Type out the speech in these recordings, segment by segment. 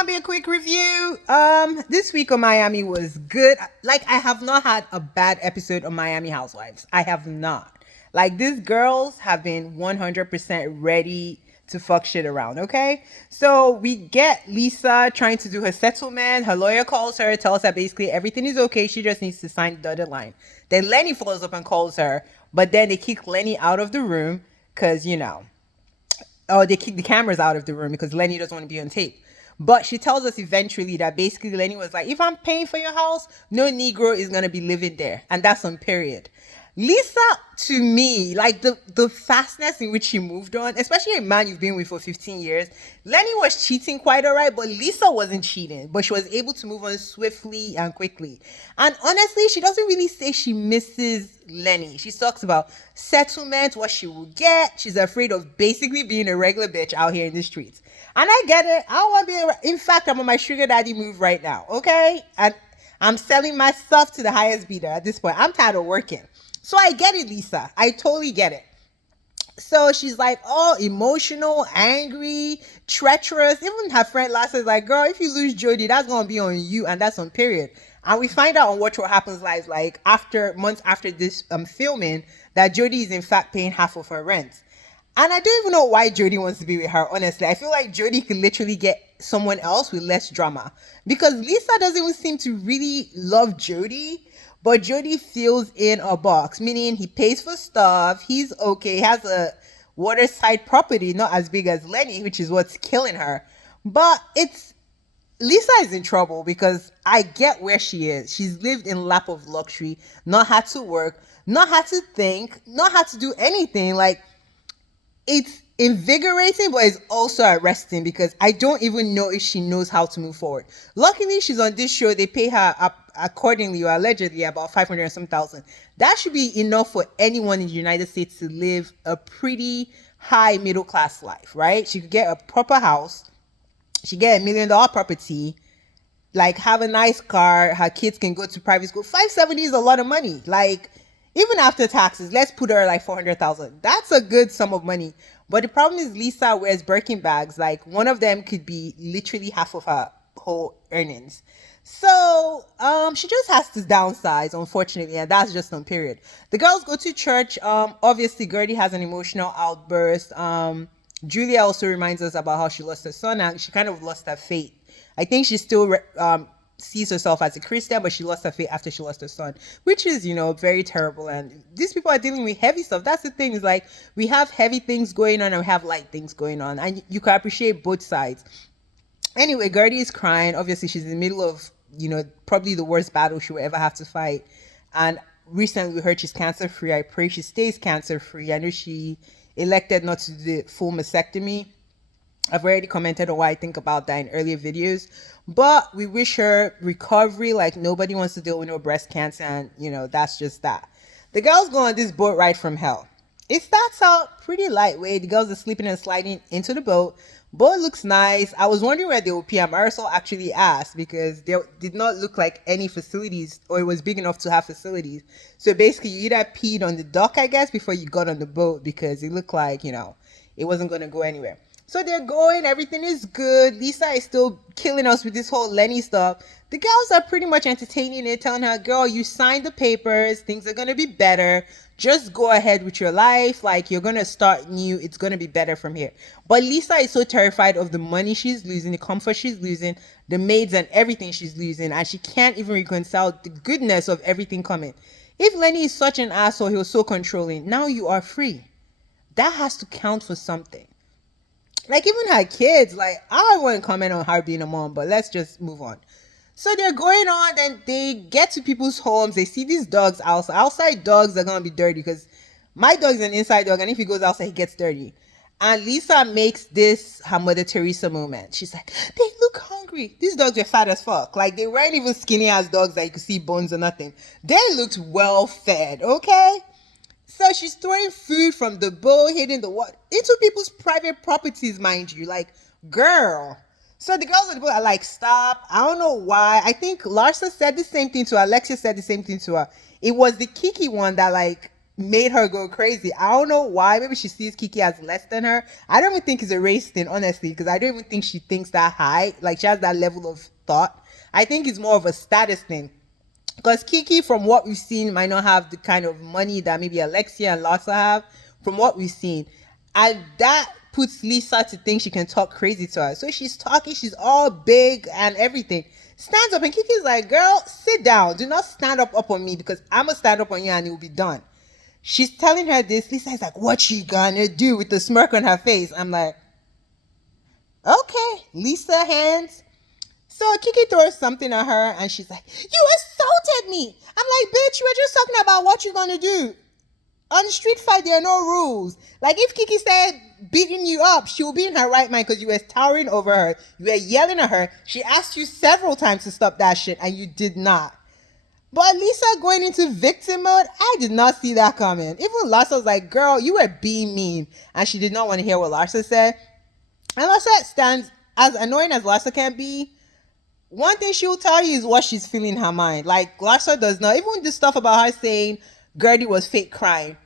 gonna be a quick review. This week on Miami was good. Like, I have not had a bad episode of Miami Housewives. I have not. Like, these girls have been 100% ready to fuck shit around, okay? So we get Lisa trying to do her settlement. Her lawyer calls her, tells her basically everything is okay. She just needs to sign the dotted line. Then Lenny follows up and calls her, but then they kick Lenny out of the room because, oh, they kick the cameras out of the room because Lenny doesn't want to be on tape. But she tells us eventually that basically Lenny was like, if I'm paying for your house, no Negro is going to be living there. And that's on period. Lisa, to me, like the fastness in which she moved on, especially a man you've been with for 15 years, Lenny was cheating quite all right, but Lisa wasn't cheating. But she was able to move on swiftly and quickly. And honestly, she doesn't really say she misses Lenny. She talks about settlement, what she will get. She's afraid of basically being a regular bitch out here in the streets. And I get it. I don't want to be in fact, I'm on my sugar daddy move right now, okay? And I'm selling my stuff to the highest bidder at this point. I'm tired of working. So I get it, Lisa. I totally get it. So she's like, oh, emotional, angry, treacherous. Even her friend last is like, girl, if you lose Jody, that's gonna be on you, and that's on period. And we find out on Watch What Happens Live, like after months after this filming, that Jody is in fact paying half of her rent. And I don't even know why Jody wants to be with her, honestly. I feel like Jody could literally get someone else with less drama. Because Lisa doesn't even seem to really love Jody. But Jody fills in a box, meaning he pays for stuff. He's okay. He has a waterside property, not as big as Lenny, which is what's killing her. But Lisa is in trouble because I get where she is. She's lived in lap of luxury, not had to work, not had to think, not had to do anything. Like, it's invigorating, but it's also arresting because I don't even know if she knows how to move forward. Luckily, she's on this show. They pay her up accordingly or allegedly about 500 and some thousand. That should be enough for anyone in the United States to live a pretty high middle class life, right? She could get a proper house. She get $1 million property, like have a nice car. Her kids can go to private school. 570 is a lot of money. Like, even after taxes, let's put her like 400,000. That's a good sum of money. But the problem is Lisa wears Birkin bags. Like, one of them could be literally half of her whole earnings. So she just has to downsize, unfortunately, and that's just on period. The girls go to church. Obviously Gertie has an emotional outburst. Julia also reminds us about how she lost her son and she kind of lost her faith. I think she still sees herself as a Christian, but she lost her faith after she lost her son, which is, very terrible. And these people are dealing with heavy stuff. That's the thing, is like, we have heavy things going on and we have light things going on, and you can appreciate both sides. Anyway, Gertie is crying. Obviously, she's in the middle of, probably the worst battle she will ever have to fight. And recently we heard she's cancer free. I pray she stays cancer free. I know she elected not to do the full mastectomy. I've already commented on what I think about that in earlier videos, but we wish her recovery. Like, nobody wants to deal with no breast cancer, and that's just that. The girls go on this boat ride from hell. It starts out pretty lightweight. The girls are sleeping and sliding into the boat. Boat looks nice. I was wondering where they would pee. Marisol actually asked because there did not look like any facilities, or it was big enough to have facilities. So basically, you either peed on the dock, I guess, before you got on the boat, because it looked like, it wasn't going to go anywhere. So they're going, everything is good. Lisa is still killing us with this whole Lenny stuff. The girls are pretty much entertaining it, telling her, girl, you signed the papers, things are going to be better. Just go ahead with your life. Like, you're going to start new. It's going to be better from here. But Lisa is so terrified of the money she's losing, the comfort she's losing, the maids and everything she's losing. And she can't even reconcile the goodness of everything coming. If Lenny is such an asshole, he was so controlling. Now you are free. That has to count for something. Like, even her kids, like, I won't comment on her being a mom, but let's just move on. So they're going on, and they get to people's homes. They see these dogs outside. Outside dogs are going to be dirty because my dog's an inside dog, and if he goes outside, he gets dirty. And Lisa makes this her Mother Teresa moment. She's like, they look hungry. These dogs were fat as fuck. Like, they weren't even skinny ass dogs that you could see bones or nothing. They looked well fed, okay? So she's throwing food from the boat, hitting the water into people's private properties, mind you. Like, girl. So the girls on the boat are like, stop. I don't know why. I think Larsa said the same thing to her. Alexia said the same thing to her. It was the Kiki one that, like, made her go crazy. I don't know why. Maybe she sees Kiki as less than her. I don't even think it's a race thing, honestly, because I don't even think she thinks that high. Like, she has that level of thought. I think it's more of a status thing. Because Kiki, from what we've seen, might not have the kind of money that maybe Alexia and Larsa have, from what we've seen. And that puts Lisa to think she can talk crazy to her. So she's talking, she's all big and everything. Stands up, and Kiki's like, girl, sit down. Do not stand up on me, because I'm going to stand up on you and it will be done. She's telling her this. Lisa's like, what you gonna do, with the smirk on her face? I'm like, okay. Lisa hands. So Kiki throws something at her and she's like, you assaulted me. I'm like, bitch, we're just talking about what you're gonna do. On the street fight, there are no rules. Like, if Kiki said beating you up, she will be in her right mind, because you were towering over her. You were yelling at her. She asked you several times to stop that shit and you did not. But Lisa going into victim mode, I did not see that coming. Even Larsa was like, girl, you were being mean. And she did not want to hear what Larsa said. And Larsa stands, as annoying as Larsa can be, one thing she will tell you is what she's feeling in her mind. Like, Larsa does not, even this stuff about her saying Gertie was fake crying.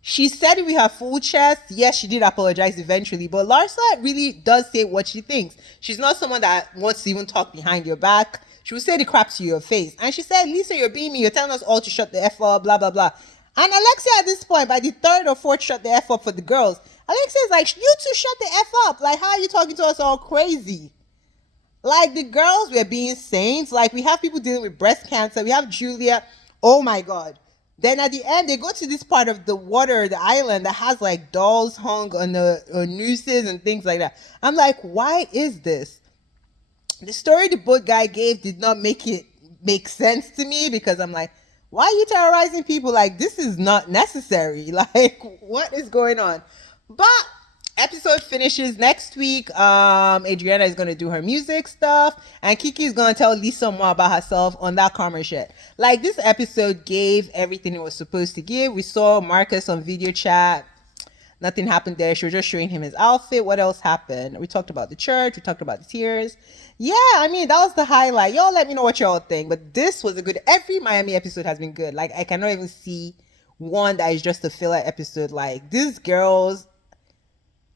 She said it with her full chest. Yes, she did apologize eventually, but Larsa really does say what she thinks. She's not someone that wants to even talk behind your back. She will say the crap to your face. And she said, Lisa, you're being me. You're telling us all to shut the F up, blah, blah, blah. And Alexia, at this point, by the third or fourth shut the F up for the girls, Alexia is like, you two shut the F up. Like, how are you talking to us all crazy? Like, the girls were being saints. Like, we have people dealing with breast cancer. We have Julia. Oh, my God. Then at the end, they go to this part of the water, the island, that has, like, dolls hung on the nooses and things like that. I'm like, why is this? The story the boat guy gave did not make it make sense to me, because I'm like, why are you terrorizing people? Like, this is not necessary. Like, what is going on? But episode finishes next week. Adriana is gonna do her music stuff, and Kiki is gonna tell Lisa more about herself on that karma shit. Like, this episode gave everything it was supposed to give. We saw Marcus on video chat. Nothing happened there. She was just showing him his outfit. What else happened? We talked about the church. We talked about the tears. Yeah, I mean, that was the highlight. Y'all let me know what y'all think. But this was a good... Every Miami episode has been good. Like, I cannot even see one that is just a filler episode. Like, these girls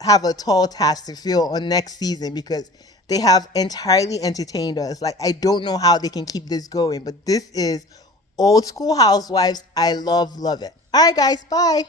have a tall task to fill on next season, because they have entirely entertained us. Like, I don't know how they can keep this going. But this is old school Housewives. I love it. All right, guys. Bye.